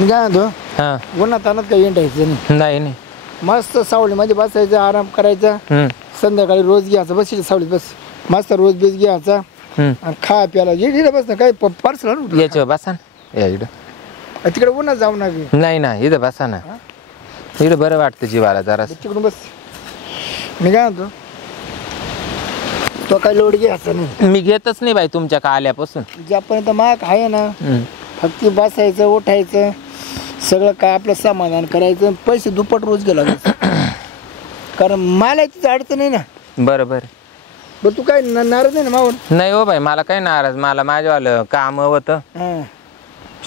मी काय म्हणतो हा उन्हात तानात काही इंटायचं नाही नाही मस्त सावलीमध्ये बसायचं आराम करायचा संध्याकाळी रोज घ्यायचा बस सावलीत बस मस्त रोज बीज घ्यायचा आणि खा प्याला इकडे बस ना काय पार्सल याच्यावर बसा ना या इकडं तिकडे उन्हात जाऊ नये नाही ना इथं बसा ना इकडं बरं वाटतं जीवाला जरा तिकडून बस मी काय म्हणतो तो काय लोड घ्यायचा नाही मी घेतच नाही बाई तुमच्या का आल्यापासून ज्यापर्यंत माग आहे ना फक्त बसायचं उठायचं सगळं काय आपलं समाधान करायचं पैसे दुप्पट रोज गेला कारण मला तिचं अडचण आहे ना बरं बरं बरं तू काय नाराज नाही ना मावर नाही हो बाई मला काही नाराज मला माझ्यावालं काम होतं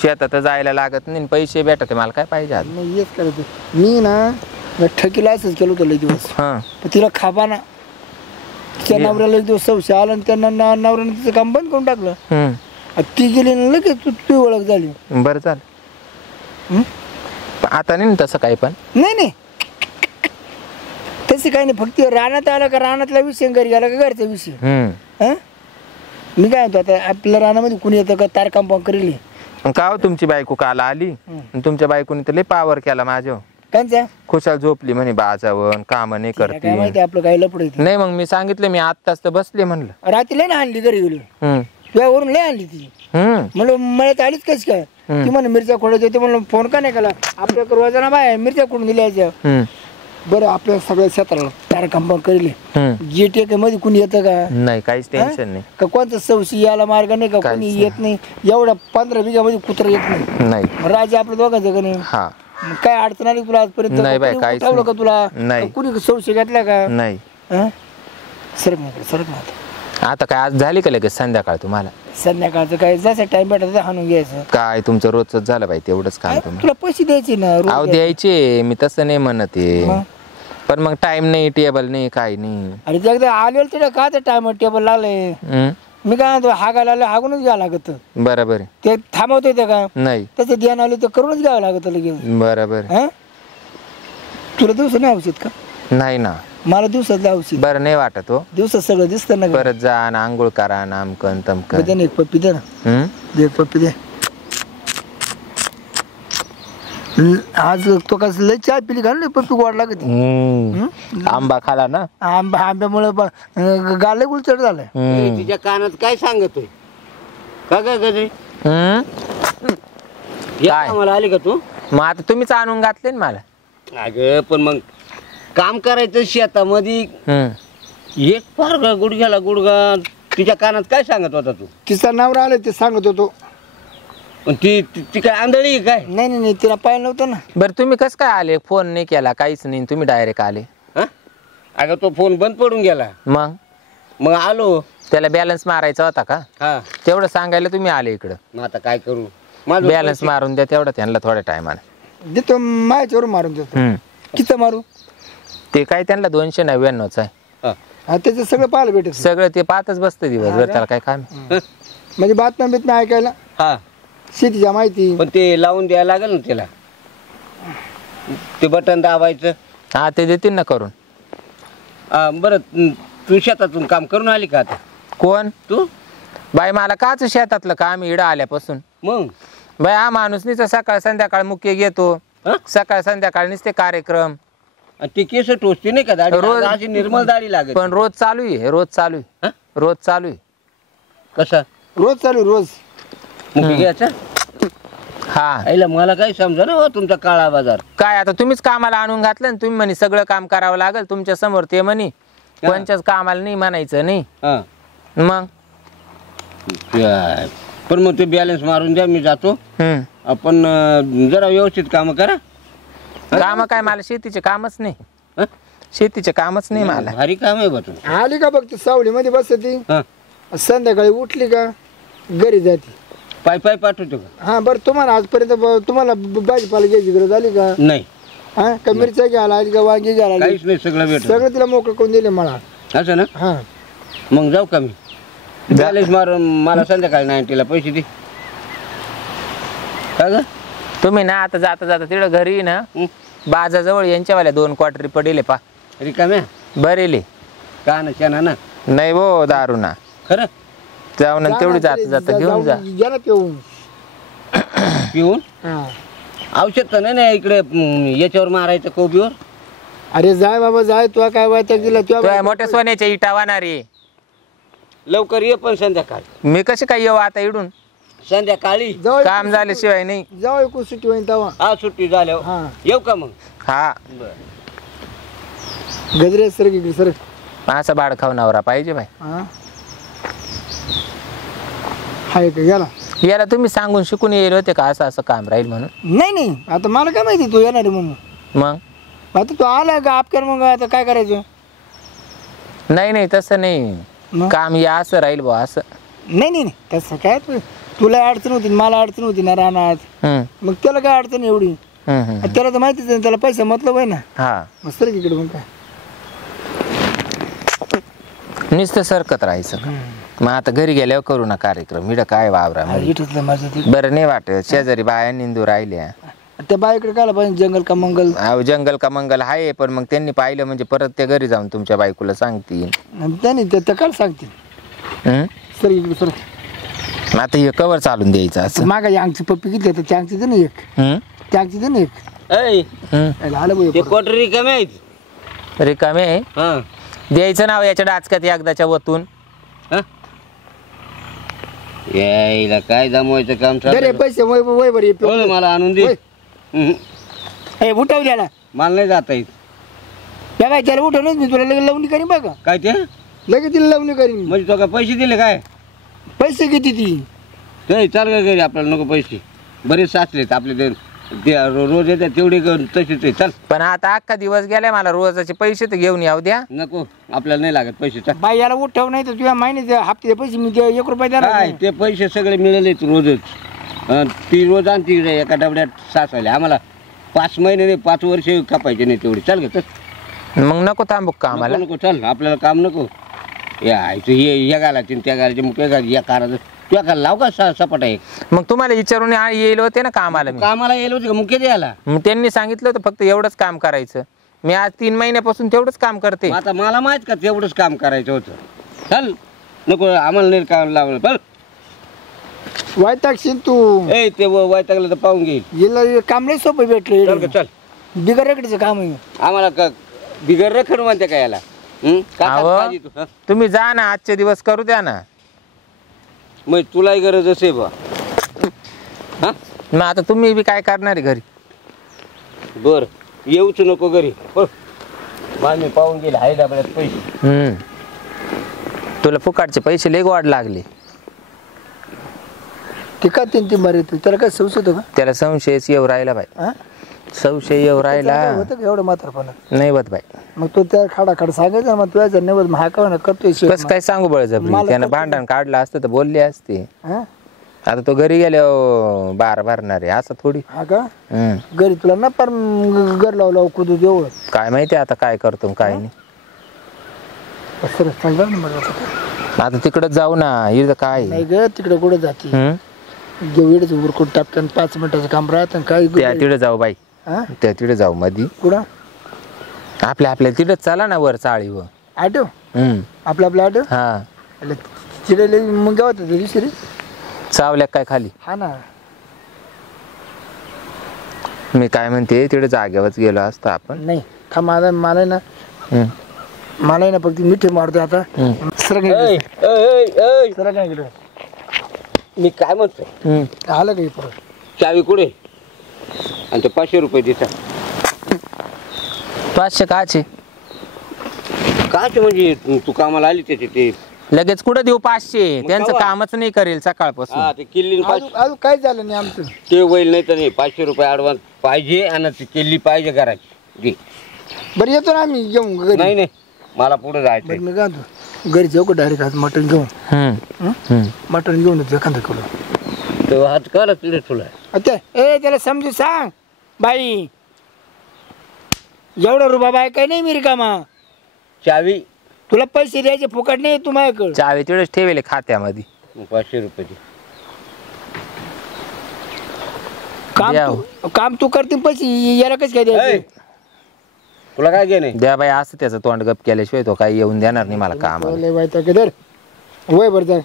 शेतात जायला लागत नाही पैसे भेटत मला काय पाहिजे आज नाही हेच करायचं मी ना ठकीला असंच केलं होतं लई दिवस हां पण तिला खापा ना तिच्या नवऱ्याला एक दिवस संशय आला आणि त्यांना नवऱ्याने तिचं काम बंद करून टाकलं ती गेली ना लगेच तुझी ओळख झाली बरं चाल आता नाही तसं काही पण नाही तसं काही नाही फक्त रानात आला का रानातला विषय घरी गेला का घरचा विषय मी काय म्हणतो आता आपल्या रानामध्ये कुणी येतं का तार कंपाऊंड करेल का हो तुमची बायको काल आली तुमच्या बायकोने तर लय पावर केला माझ्या त्यांच्या खुशाल झोपली म्हणे बाजावर काम नाही काय करते माहिती आपलं काही लपड नाही मग मी सांगितलं मी आत्ताच तर बसले म्हणलं रात्री लय ना आणली घरी गेली तुझ्यावरून लय आणली ती म्हणलं मळ्यात आलीच कशी काय ती म्हणे मिरच्या खोडत होते म्हणलं फोन का नाही केला आपल्याकडे रोजाना बाय मिरच्या कुठून दिल्या बरं आपल्या सगळ्या क्षेत्राला तार कंपाऊंड करेल GTK मध्ये कुणी येतं का नाही काहीच टेन्शन नाही का कोणतं सवशी याला मार्ग नाही का कोणी येत नाही एवढा 15 बिघामध्ये कुत्र येत नाही राजा आपल्या दोघांचं का नाही हा काय अडचण आली तुला आजपर्यंत नाही बाई काहीच ठेवलं का तुला नाही कुणी सवशी घेतला का नाही सरक नाही आता काय आज झाली का लगेच संध्याकाळ तुम्हाला संध्याकाळचं काय जसं टाइम भेटत हाणून घ्यायचं काय तुमचं रोजच झालं बाई तेवढंच काम तुम्हाला तुला पैसे द्यायचे ना अहो द्यायचे मी तसं नाही म्हणत आहे पण मग टाइम नाही टेबल नाही काही नाही अरे ते एकदा आलेलं तिला का टाइम टेबल लागले मी काय म्हणतो हागायला आलं हागूनच घ्यावं लागत बरोबर ते थांबवता येतं का नाही त्याचं ध्यान आलं तर करूनच घ्यावं लागत लगेच बरोबर तुला दिवस नाही औषध का नाही ना मला दिवसातलं औषध बरं नाही वाटत हो दिवसात सगळं दिसतं ना परत जा ना आंघोळ करा नामकन तमकन दे ना एक पप्पी दे ना दे एक पप्पी दे आज तो कसं लय चहा पिली घाल पप्पी गोड लागत आंबा खाला ना आंब्यामुळे गाले गुलचड झालंय तिच्या कानात काय सांगतोय का काय गजरी मला आली का तू मग आता तुम्हीच आणून घातले ना मला अगं पण मग काम करायचं शेतामध्ये एक फार गुडघ्याला गुडघा तिच्या कानात काय सांगत होता तू तिचा नवरा आला ते सांगत होतो पण ती काय आंधळी काय नाही तिला पाहिलं नव्हतं ना बरं तुम्ही कसं काय आले फोन नाही केला काहीच नाही तुम्ही डायरेक्ट आले अगं तो फोन बंद पडून गेला मग आलो त्याला बॅलन्स मारायचा होता का हा तेवढं सांगायला तुम्ही आले इकडं मग आता काय करू बॅलन्स मारून द्या तेवढं त्यांना थोड्या टायमाने देतो माझ्यावर मारून देतो किती मारू ते काय त्यांना 299 आहे त्याचं सगळं पाहायला भेटेल सगळं ते पाहतच बसतं दिवसभर त्याला काय काम म्हणजे बातम्या ऐकायला हा शेतीच्या माहिती पण ते लावून द्यायला लागेल ना त्याला ते बटन दाबायचं हा ते देतील ना करून बरं तू शेतातून काम करून आली का आता कोण तू बाई मला काच शेतातलं काम इडं आल्यापासून मग बाई हा माणूस नुसतं सकाळ संध्याकाळ मुख्य घेतो सकाळ संध्याकाळ नुसते कार्यक्रम ते केस टोचते नाही का दाढी रोज अशी निर्मल दाढी लागेल पण रोज चालू आहे रोज चालू आहे कसा रोज चालू रोज मुख्य घ्यायचा हा आईला मला काही समजा ना तुमचा काळा बाजार काय आता तुम्हीच कामाला आणून घातलं ना तुम्ही म्हणे सगळं काम करावं लागेल तुमच्या समोर ते म्हणे कोणच्याच कामाला नाही म्हणायचं नाही मग पण मग ते बॅलन्स मारून द्या मी जातो आपण जरा व्यवस्थित काम करा काम काय मला शेतीचे कामच नाही शेतीचे कामच नाही मला भारी काम आहे बा तू आली का बघ ती सावलीमध्ये बसती संध्याकाळी उठली का घरी जाते पाय पाठवतो का हा बरं तुम्हाला आजपर्यंत तुम्हाला भाजीपाला घ्यायची गरज आली का नाही हा का मिरच्या घ्यायला आली का वांगी घ्यायला आली काहीच नाही सगळं तिला मोकळं करून दिले मला असं ना हा मग जाऊ का मी बॅलन्स मारून मला संध्याकाळी 90ला पैसे दे का ग तुम्ही ना आता जाता जाता तिकडं घरी ना बाजाजवळ यांच्यावाल्या 2 क्वार्टरी पडेले पा रिकाम्या बरेले का ना शेणा ना नाही वो दारू ना खरं जाऊ ना तेवढी जाता जाता घेऊन जा घ्या ना पिऊन पिऊन औषध तर नाही इकडे याच्यावर मारायचं कोबीवर. अरे जाय बाबा जाय, तुला काय वाटतं दिलं तुझ्या मोठ्या सोन्याच्या इटा वाहणारी. लवकर ये पण संध्याकाळी. मी कशी काय येऊ आता इडून? संध्याकाळी जाऊ काम झाल्याशिवाय नाही. जाऊ एकूण सुट्टी होईन तेव्हा. हा सुट्टी झाल्यावर हा येऊ का मग? हा गजरे सर इकडे सर. असं बाळ खाऊ नवरा पाहिजे बाई. हा हाय का गेला? याला तुम्ही सांगून शिकून येईल होते का असं असं काम राहील म्हणून? नाही नाही आता मला काय माहिती तू येणार आहे म्हणून. मग आता तू आला का आपकर मग आता काय करायचं? नाही नाही तसं नाही. मग? काम या असं राहील बा असं. नाही नाही नाही तसं काय तुला अडचण होती मला अडचण होती ना रानात. मग त्याला काय अडचण एवढी? त्याला तर माहितीच आहे त्याला पैसा मतलब आहे ना. हा मग सर इकडे मग काय नुसतं सरकत राहायचं. मग आता घरी गेल्यावर करू ना कार्यक्रम. इकडं काय वावरा इथंच माझं ते बरं नाही वाटत. शेजारी बाया निंदू राहिल्या. त्या बाईकडे कायला पाहिजे जंगल का मंगल? अहो जंगल का मंगल आहे पण मग त्यांनी पाहिलं म्हणजे परत ते घरी जाऊन तुमच्या बायकोला सांगतील. त्याने त्या काय सांगतील? सर इकडे सर. आता हे कवर चालून द्यायचं असं. मागा अंगची पप्पी किती तर त्यांची दे ना एक. त्यांची दे ना एक. आलं बघ ते कोटरी कमी आहेत. रिकामे आहे. हा द्यायचं नाव याच्या डाचक्यात एकदाच्या वतून. यायला काय जमवायचं काम अरे चालू. पैसे वय वय बरं हो ना, मला आणून दे. उठव द्याला. मला नाही जाता येत. त्या काय त्याला उठवणच मी तुला लगेच लावणी करीन बघा. काय ते लगेच तिला लावणी करीन. म्हणजे तो काय पैसे दिले काय? पैसे किती ती? ते चाल का घरी, आपल्याला नको पैसे. बरेच साचलेत आपले ते रोज येतात तेवढे तसेच आहे. चल. पण आता अख्खा दिवस गेलाय मला रोजाचे पैसे तर घेऊन याव द्या. नको आपल्याला नाही लागत पैसे. चल. बाई याला उठव नाही तर तुझ्या महिन्याचे हप्ते पैसे मी 1 रुपया देणार काय नाही. ते पैसे सगळे मिळालेत रोजच. ती रोज आणती एका डबड्यात साचवले. आम्हाला 5 महिने नाही 5 वर्ष कापायचे नाही तेवढे. चल घेत. मग नको थांबू का आम्हाला? नको चल, आपल्याला काम नको. यायचं हे घालायचे त्या घालायचे मुख्य घालायचे या काराचं तुला का लाव का सपाटा एक. मग तुम्हाला विचारून येईल होते ना कामाला मी. कामाला येईल होते का मुख्य द्यायला? मग त्यांनी सांगितलं होतं फक्त एवढंच काम करायचं. मी आज 3 महिन्यापासून तेवढंच काम करते. मग आता मला माहित का तेवढंच काम करायचं होतं. चल नको आम्हाला नाही काम लावलं. बरं वायताक्षील तू. ए ते वैतागलं तर पाहून घेईल. गेला काम नाही सोपं चल भेटलं. का चल. बिगर रेकडीचं काम आहे. आम्हाला का बिगर रखड म्हणते का याला? अहो, तुम्ही जा ना आजचे दिवस करू द्या ना. मग तुलाही गरज असे बा. मग आता तुम्ही बी काय करणार आहे घरी? बर येऊच नको घरी. मी पाहून गेले आहे डबड्यात पैसे. तुला फुकाटचे पैसे लय वाढ लागले. ते का ती मारे तू त्याला काय संशय होतं का? त्याला संशयच येऊ राहिला बाई. संशय येऊ राहिला. होतं का एवढं म्हातारपणा? नाही होत बाई. मग तो त्या खाडाखाड सांगायचं मग तुझ्या नवत महाकावा करतोय. कसं काय सांगू बळजबरी? त्यानं भांडण काढलं असतं तर बोलले असते. आता तो घरी गेल्यावर बार भरणार आहे असं थोडी. हा का घरी तुला ना पर घर लावलं कुदू देऊ. काय माहिती आता काय करतो काय नाही. आता तिकडं जाऊ ना. इथं काय नाही ग तिकडे कुठं जाते? वेळेच उरकून टाकताना 5 मिनिटाचं काम राहतं काय. त्या तिकडे जाऊ बाई. त्या तिकडे जाऊ मधी. कुठं? आपल्या तिकडे चला ना वर चाळीवर. आटो आपलं आटो. हा तिकडे मग गावात दुसरी चावल्या काय खाली. हा ना मी काय म्हणते तिकडे जागेवरच गेलो असतो आपण. नाही का मला ना फक्त मिठी मारते आता. मी काय म्हणतो आलं काही परत चावी कुठे? आणि ते 500 रुपये देतात. 500 काचे? काच म्हणजे तू कामाला आली त्याचे ते लगेच कुठं देऊ 500? त्यांचं कामच नाही करेल सकाळपासून. हा ते किल्ली अजून काय झालं नाही आमचं. ते होईल नाही तर नाही. 500 रुपये ॲडव्हान्स पाहिजे आणि ती किल्ली पाहिजे घराची. घे. बरं येतो ना आम्ही घेऊन घरी. नाही मला पुढे जायचंय. मी काय घरी जाऊ का डायरेक्ट आज मटण घेऊन. मटण घेऊन येतो एखादा किलो. तो हात करा तिथे तुला. अच्छा त्याला समजू सांग बाई एवढा रुपा बाय काय नाही मी रिकामा. चावी तुला पैसे द्यायचे फुकट नाही तू माझ्याकडे. चावी तिकडेच ठेवले खात्यामध्ये. 500 रुपये काम तू करते पैसे याला कसं काय द्यायचे? तुला काय घे नाही द्या बाई असं त्याचं तोंड गप केल्याशिवाय तो काही येऊन देणार नाही मला काम. वय बरं जाय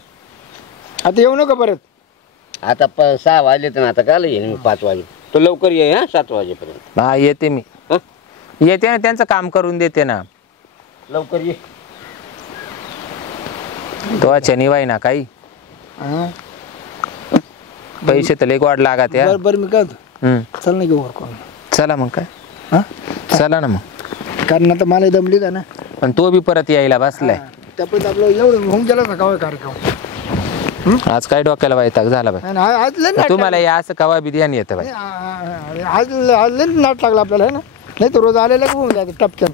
आता येऊ नका परत. आता 6 वाजले तर आता काल येईन मी 5 वाजे. तो लवकर ये हा 7 वाजेपर्यंत. हा येते मी. हं? येते ना, त्यांचं काम करून देते ना. लवकर ये. तो निवाय ना काही हा. पैसे तर लई वाढ लागत या. बरं मी काय होतो, चल ना घेऊ वर कोण. चला मग काय. हा चला ना मग. कारण आता मला दमली का ना, पण तो बी परत यायला बसलाय. त्यापर्यंत आपलं एवढं होऊन गेला का काय कार्यक्रम. आज काय डोक्याला वैताग झाला बाई. आणि आज लय नाट तुम्हाला या असं कवा बी ध्यान येतं बाई. लागलं. आज लय नाट लागलं आपल्याला है ना, नाही तर रोज आलेला होऊन जायचं टपक्यान.